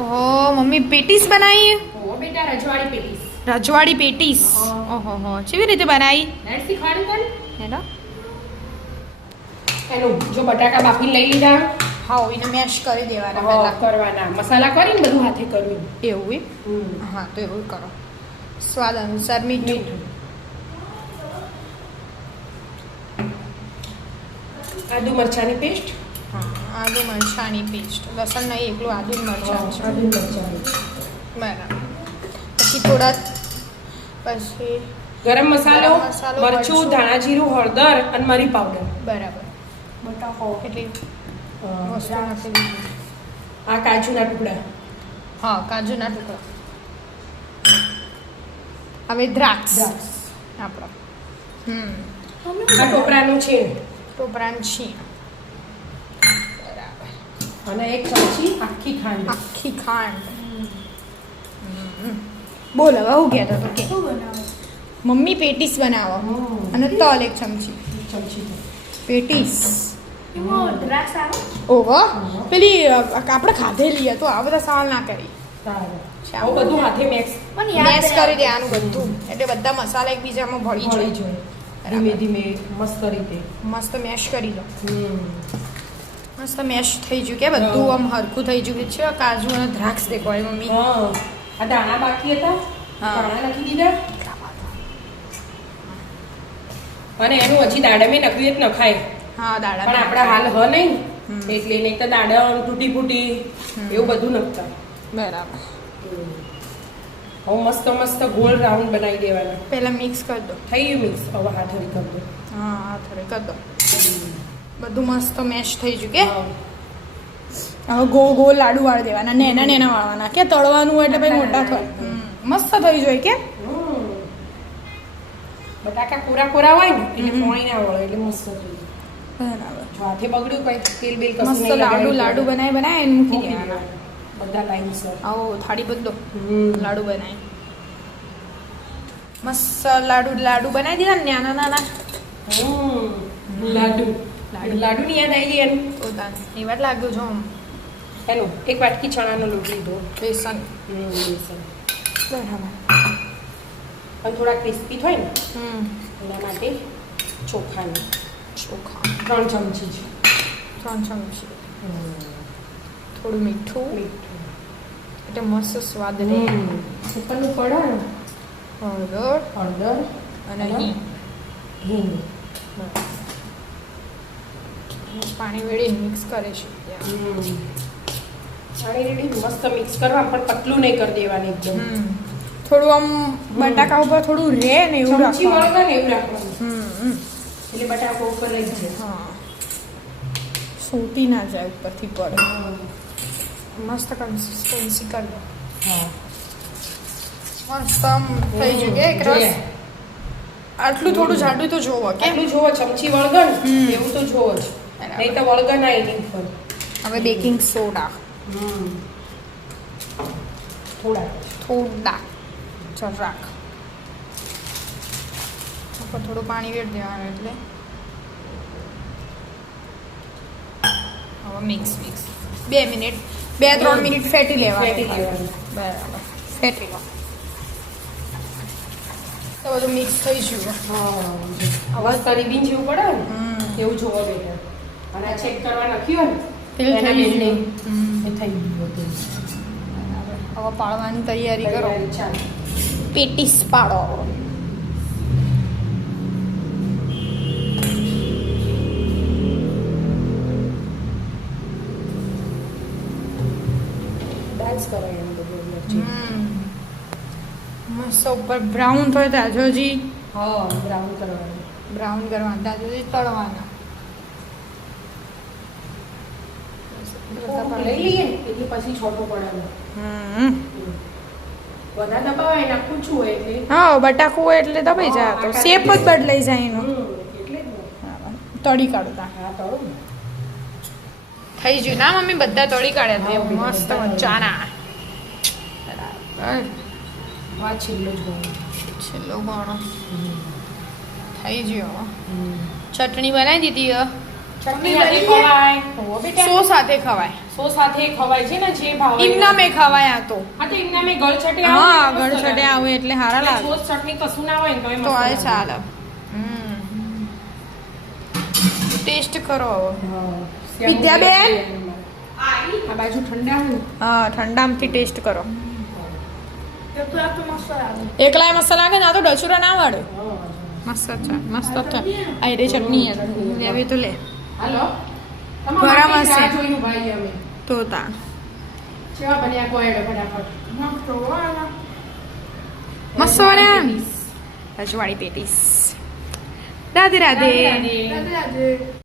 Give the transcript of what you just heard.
ઓહો mummy patties બનાવી. ઓ બેટા રજવાડી પેટીસ. રજવાડી પેટીસ. ઓહો હો કેવી રીતે બનાવી? નેટ શીખવાડું તને. હેલો એનું જો બટાકા બાફી લઈ લીધા. હા એને મેશ કરી દેવાના હા, પહેલા. કરવાના મસાલા કરીને બધું હાથે કરવું. એવું એમ? હા તો એવું કરો. સ્વાદ અનુસાર મીઠું. આદુ મરચાની પેસ્ટ. હા આદુ મરચાની પેસ્ટ. લસણ નહીં એકલું આદુ ને મરચાં છે. આદુ મરચાની. બરાબર. પછી થોડા પછી ગરમ મસાલો, ગરમ મસાલો, મરચું, મરચું, ધાણા જીરું, હળદર અને મરી પાવડર. બરાબર. બટાકો એટલી વસ્તુ દ્રાક્ષ. નાખી દીધી. આ કાજુના ટુકડા. હા કાજુના ટુકડા. હવે દ્રાક્ષ આપણો. આ ટોપરાનું છે. ટોપરાનું છીએ. બરાબર. અને એક ચમચી આખી ખાંડ. આખી ખાંડ. બોલ હવે હું કહેતો હતો કે મમ્મી પેટીસ બનાવો અને તલ એક ચમચી. ચમચી પેટીસ. દ્રાક્ષ આવે ઓહો પેલી આપણે ખાધેલી તો આ બધા સવાલ ના કરી. આવું બધું હાથે મિક્સ પણ યાદ મેશ કરી દેવાનું બધું એટલે બધા મસાલા એકબીજામાં ભળી મળી જાય. જાય. ધીમે ધીમે મસ્ત રીતે. મસ્ત મેશ કરી લો. મસ્ત મેશ થઈ ગયું કે બધું આમ હરખું થઈ ગયું છે. કાજુ અને દ્રાક્ષ દેખાય મમ્મી. હા આ દાણા બાકી હતા. હા. દાણા નાખી દીધા. અને એનું હજી દાડમે નખ્યું જ નખાય. હા દાડા પણ આપણા હાલ હ નહીં એટલે નહીં તો દાડા તૂટી ફૂટી એવું બધું નખતા. બરાબર. હવે મસ્ત મસ્ત ગોળ રાઉન્ડ બનાવી દેવાના. પહેલા મિક્સ કરી દો. થઈ ગયું મિક્સ. હવે હાથ હરી કરી દો. હા હા થોડી કરી દો. બધું મસ્ત મેશ થઈ ગયું કે હવે ગોળ ગોળ લાડુ વાળી દેવાના નેના નેના વાળવાના કે તળવાનું હોય એટલે પછી મોટા થાય. મસ્ત થઈ જાય કે બટાકા કોરા કોરા હોય ને એટલે પાણી ના વળે એટલે મસ્ત થઈ જાય. બરાબર. જો હાથે બગડ્યું કઈ તેલ બેલ કશું મસ્ત નહીં લાડુ લગાડ્યું. લાડુ બનાવી બનાવી એને મૂકી મૂકી દેવાના. દેવાના. બધા લાઈનસર. આવો થાળી બદલો લાડુ બનાવી મસ્ત લાડુ લાડુ બનાવી દીધા ને નાના નાના. લાડુ લાડુ. લાડુ ની યાદ આવી એનું. તો તાન એ વાત લાગ્યો છો આમ હેલો એક વાટકી ચણાનો લોટ લીધો. બેસન. બેસન. બરાબર. અને થોડા ક્રિસ્પી થાય ને એના માટે ચોખાનું ચોખા 3 ચમચી છે. 3 ચમચી. થોડું મીઠું મીઠું. એટલે મસ્ત સ્વાદ રહે. ઉપરનું પડે ને હળદર હળદર અને હિંગ. હિંગ. પાણી વેળી મિક્સ કરે છે. પાણી રેડી મસ્ત મિક્સ કરવા પણ પતલું નહીં કરી દેવાનું એકદમ. થોડું આમ બટાકા ઉપર થોડું રે ને એવું ચમચી રાખવાનું. વળે ને એવું રાખવાનું. એટલે બટાકો ઉપર લઈ જાય. હા સૂટી ના જાય ઉપરથી પડે. મસ્ત કન્સિસ્ટન્સી કરી દો. હા મસ્ત આમ થઈ ગયું કે એક રસ. આટલું થોડું જાડું તો જોવો કે એટલું જોવો ચમચી વળગણ એવું તો જોવો જ. બરાબર. નહીં તો વળગણ આ એની ઉપર. હવે બેકિંગ સોડા થોડા થોડા જરાક ઉપર થોડું પાણી વેડ દેવાનું એટલે હવે mix 2 minute 2-3 minute fatty fatty લેવાનું. લેવાનું. બરાબર ફેટી લો તો બધું મિક્સ થઈ ગયું. અવાજ તરીબીન જેવું પડે ને એવું જોવા બેઠા. અને આ ચેક કરવા નાખ્યું તેલ ને એના થઈ બેને ગયું. એ થઈ ગયું બધું. હવે પાડવાની તૈયારી કરો. તૈયારી ચાલે. પેટીસ પાડો. ડાન્સ કરે એમ બધું મરચી. મસ્ત ઉપર બ્રાઉન થાય ત્યાં હજી હા બ્રાઉન કરવાનું. બ્રાઉન કરવાના ત્યાં સુધી તળવાના. લઈ લઈએ ને એટલે પછી છોટું પડે. વધારે દબાવાય ના પૂછવું હોય એટલે હા બટાકું હોય એટલે દબાઈ જાય તો શેપ જ બદલાઈ જાય એનો. એટલે જ ને. તળી કાઢતા હા તો થઈ ગયું ના મમ્મી બધા તળી કાઢ્યા હતા મસ્ત મચાના. બરાબર આ છેલ્લો જ હોય. છેલ્લો ગણો થઈ ગયો. ચટણી બનાવી દીધી ચટણી સાથે ખવાય હો બેટા સો સાથે ખવાય સો સાથે ખવાય છે ને જે ભાવે એમના મેં ખવાય આ તો હા તો એમના મેં ગળચટે હા ગળચટે આવે એટલે હારા લાગે સોસ ચટણી કશું ના હોય ને તો તો આ ચાલે ટેસ્ટ કરો હવે વિદ્યાબેન આ બાજુ ઠંડા હોય હા ઠંડામાંથી ટેસ્ટ કરો એ તો આ તો મસ્ત લાગે. એકલાય મસ્ત લાગે ને આ તો ડચુરા ના વાળે મસ્ત છે મસ્ત છે આ રે ચટણી લેવી તો લે હાલો ગરમ હશે. જોયું ભાઈ અમે તો તા કેવા બન્યા કોયડો ફટાફટ મસ્ત વાળા. મસ્ત બન્યા રજવાડી પેટીસ રાધે રાધે રાધે રાધે. રાધે રાધે.